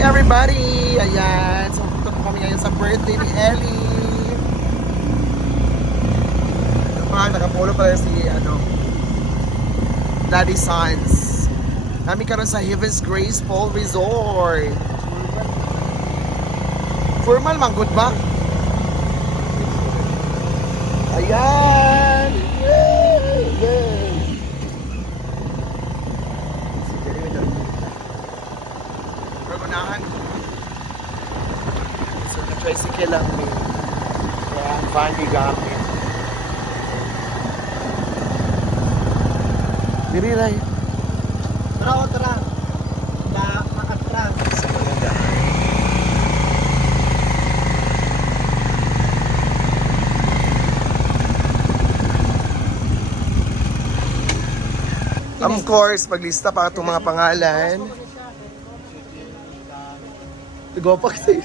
everybody! Ayan, so punta po kami ngayon sa birthday ni Ellie. Nakapolo pala si Daddy Sons. Kami karon sa Heaven's Grace Fall Resort. Formal man, good ba? Ayan! Pergunahan. So, na-tricycle lang may van gamit. Diri ray. Tara. Makatra. Sa mga Of course, paglista pa itong mga pangalan. Go pa kasi.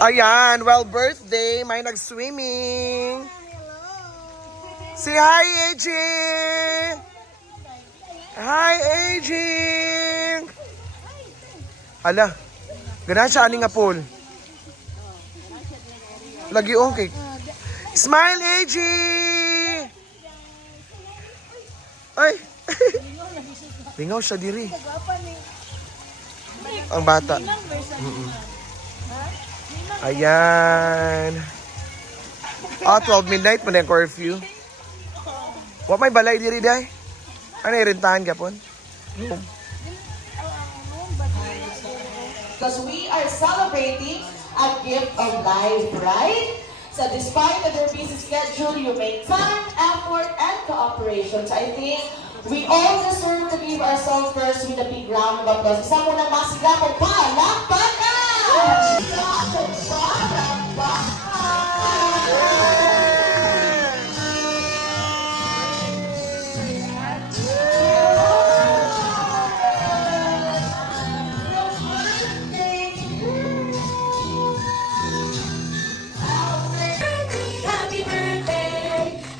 Ayan, well, birthday. May nag-swimming. Say hi, AJ! Hi, AJ! Hala, gana siya ani nga pool. Lagi okay. Smile, AJ! Ay! Lingaw siya diri. Ang bata. Ayan. 12 midnight mo na yung curfew. Wa may balay diri day? Ano irintahan kapon? Because we are celebrating a gift of life, right? So despite their busy schedule, you make time, effort, and cooperation. So I think we all deserve to give ourselves first with a big round of applause. Isa mo na masiga mo, palakpakan!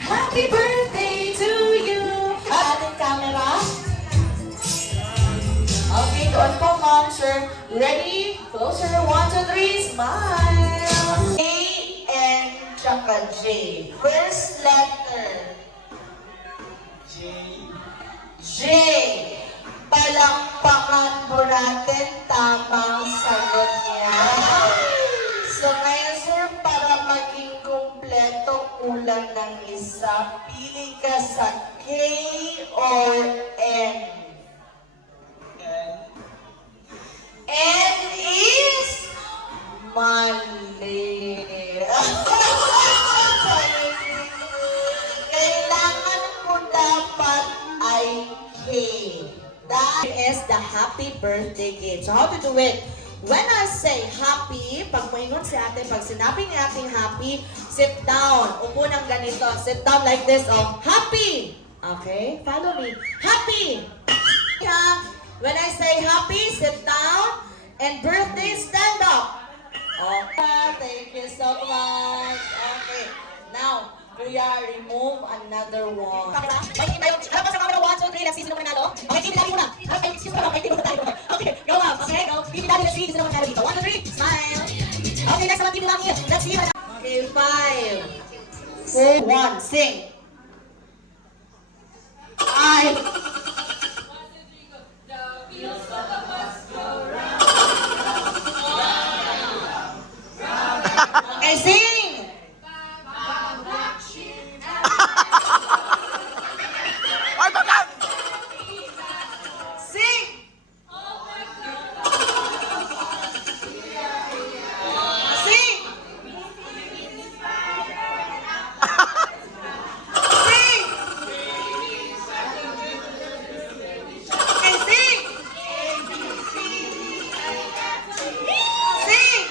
Happy birthday to you! Ating camera. Okay, doon po, ma'am, sir. Ready? Closer. 1, 2, 3, smile! A and tsaka J. First letter. J. Palakpakan po natin tamang sagot niya. So ngayon, sir, para maging kumpleto, kulang ng isa. Pili ka sa K or N. N is mali. Kailangan mo dapat ay K. That is the happy birthday gift. So how to do it? When I say happy, pag moingon si ate, pag sinabi ni ating happy, sit down. Upo ng ganito. Sit down like this. Oh, happy. Okay? Follow me. Happy. When I say happy, sit down. And birthday, stand up. Okay. Thank you so much. Okay. Now, Kuya, remove another one. Harap sa camera, 1, 2, 3. Let's see sino manalo. Okay, team Daddy muna. Okay, team tayo. Okay, go up. Okay, go. Team Daddy, let's see sino manalo dito. 1, 2, 3. Smile. Okay, next naman team Daddy. Let's see. Okay, 5, 4, 1. Sing. I. Okay, sing. Sing! Sing! Sing! Okay, sing! Sing!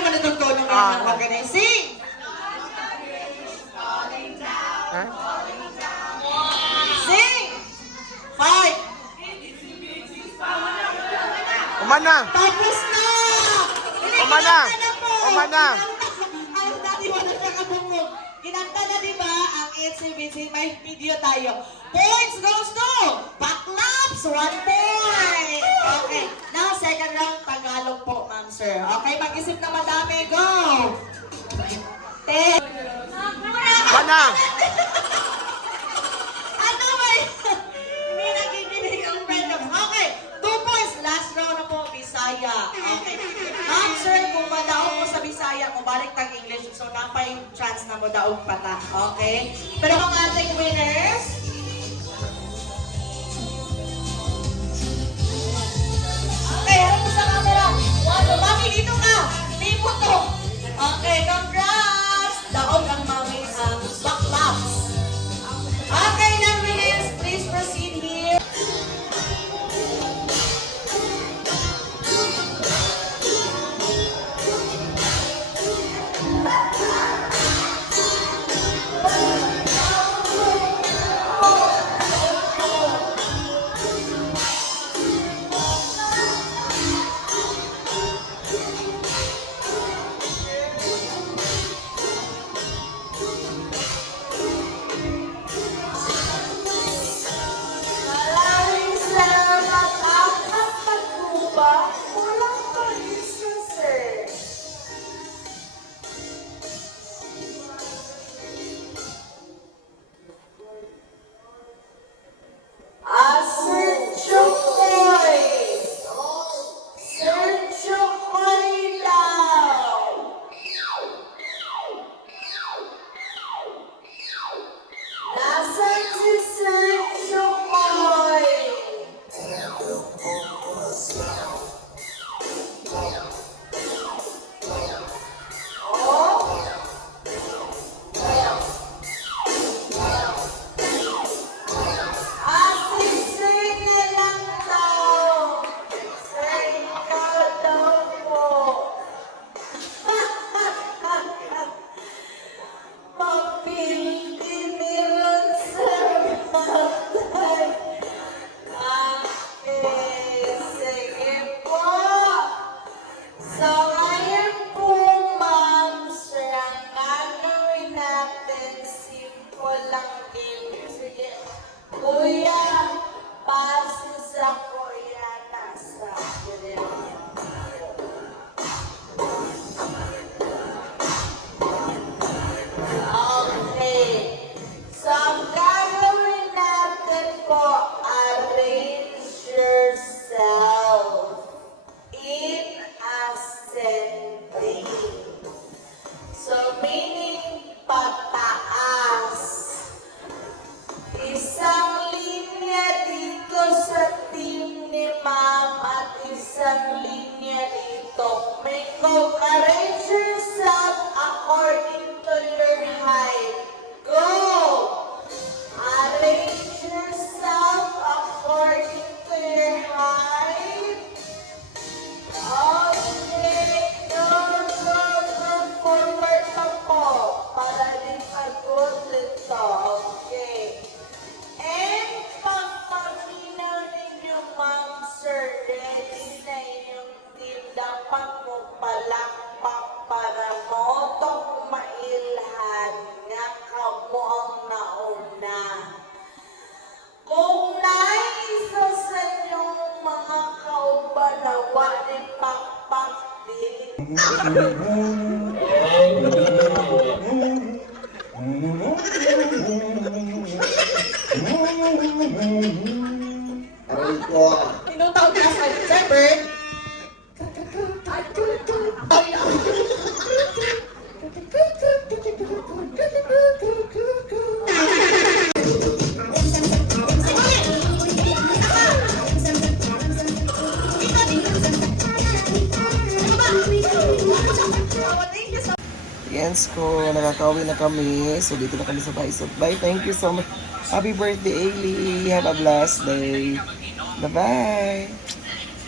man itong tono Ah. ng organizing. Ha? Sing! 5. Umana! Tapos na! Umana! po! Umana! Ang dati wala na kabungog. Kinanta na di ba ang Itsy may video tayo. Points goes to Backlaps, 1 point. Okay. Now, second round, Tagalog po, ma'am, sir. Okay, mag-isip na madami. Go! 10. Umana! Ano ba yun? Hindi nakikinig ang friend. Okay, 2 points. Last round na po, Bisaya. Okay. Ma'am, sir, kung madaog mo sa Bisaya, mo balik tag English. So, napay chance na mo daog pa ta. Okay? Pero ang ating winners, okay, harap mo sa camera. Mami, dito ka. Lipo to. Okay, congrats. Daog ang mami ang Backlaps. Okay, non-winners, please proceed here. Maraming salamat ang pagkuba. Walang palisa, sir. Sir Chokoy! Sir Chokoy daw! Nasaan si Sir Chokoy? Oh? Sir na lang daw. Sir, ikaw daw po. Mapintiniran sa matay. Sige po. So ngayon po, ma'am, sir, ang gagawin natin, simple lang din. Sige. Kuya, pasi sa kuya nasa okay. So, ang gagawin natin po, arrange yourself in ascending. So, meaning pataas. Isang linya dito sa team ni ma'am at isang linya dito. Make arrange yourself according to your height. Go! Arrange yourself according to your height. Okay, go forward pa po para din pagod ito. Okay. And pagpaminaw ninyo, ma'am, sir, ready na inyong tinda pag mo palakpak para mo itong mailhan nga kamo ang nauna. Kung naisa sa inyong mga kauban na wali pakpak din, Aray ko. Inong taon ka sa Sir Bert? Yes ko, nakakauwi na kami. So, dito na kami sa bahay. So, bye. Thank you so much. Happy birthday, Ailey. Have a blessed day. Bye-bye.